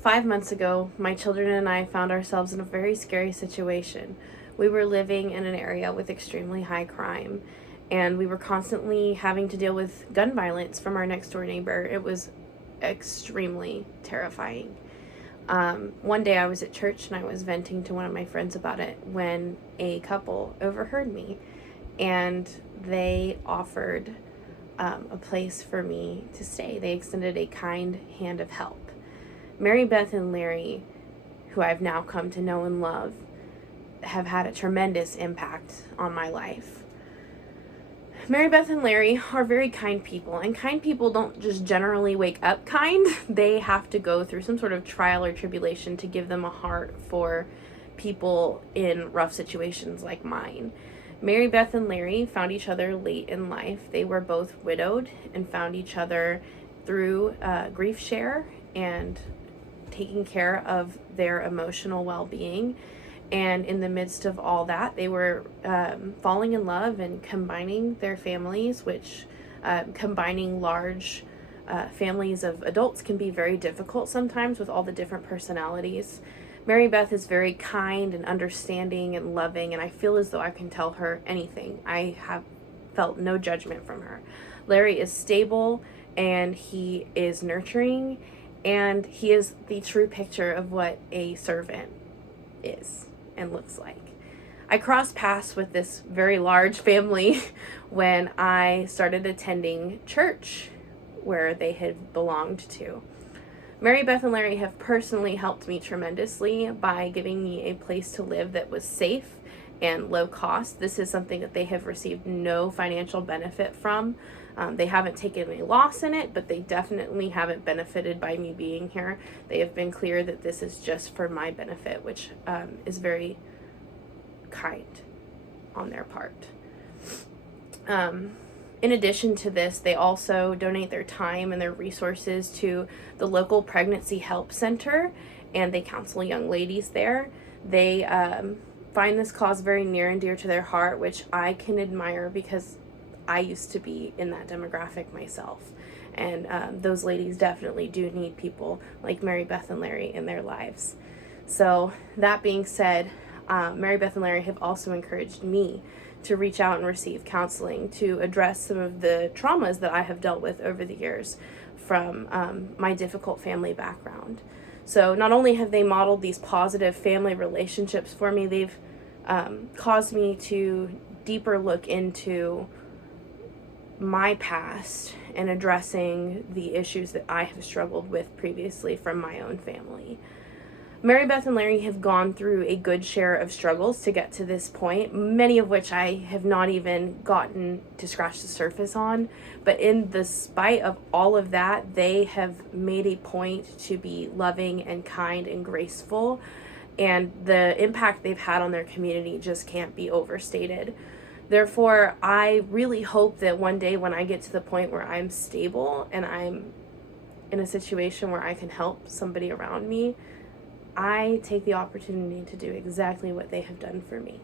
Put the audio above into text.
5 months ago, my children and I found ourselves in a very scary situation. We were living in an area with extremely high crime, and we were constantly having to deal with gun violence from our next door neighbor. It was extremely terrifying. One day I was at church and I was venting to one of my friends about it when a couple overheard me, and they offered a place for me to stay. They extended a kind hand of help. Mary Beth and Larry, who I've now come to know and love, have had a tremendous impact on my life. Mary Beth and Larry are very kind people, and kind people don't just generally wake up kind. They have to go through some sort of trial or tribulation to give them a heart for people in rough situations like mine. Mary Beth and Larry found each other late in life. They were both widowed and found each other through grief share and taking care of their emotional well-being. And in the midst of all that, they were falling in love and combining their families, which combining large families of adults can be very difficult sometimes with all the different personalities. Mary Beth is very kind and understanding and loving, and I feel as though I can tell her anything. I have felt no judgment from her. Larry is stable, and he is nurturing, and he is the true picture of what a servant is and looks like. I crossed paths with this very large family when I started attending church where they had belonged to. Mary Beth and Larry have personally helped me tremendously by giving me a place to live that was safe and low cost. This is something that they have received no financial benefit from. They haven't taken a loss in it, but they definitely haven't benefited by me being here. They have been clear that this is just for my benefit, which is very kind on their part. In addition to this, they also donate their time and their resources to the local pregnancy help center, and they counsel young ladies there. They find this cause very near and dear to their heart, which I can admire because I used to be in that demographic myself. And those ladies definitely do need people like Mary Beth and Larry in their lives. So that being said, Mary Beth and Larry have also encouraged me to reach out and receive counseling to address some of the traumas that I have dealt with over the years from my difficult family background. So not only have they modeled these positive family relationships for me, they've caused me to deeper look into my past and addressing the issues that I have struggled with previously from my own family. Mary Beth and Larry have gone through a good share of struggles to get to this point, many of which I have not even gotten to scratch the surface on. But in the spite of all of that, they have made a point to be loving and kind and graceful. And the impact they've had on their community just can't be overstated. Therefore, I really hope that one day when I get to the point where I'm stable and I'm in a situation where I can help somebody around me, I take the opportunity to do exactly what they have done for me.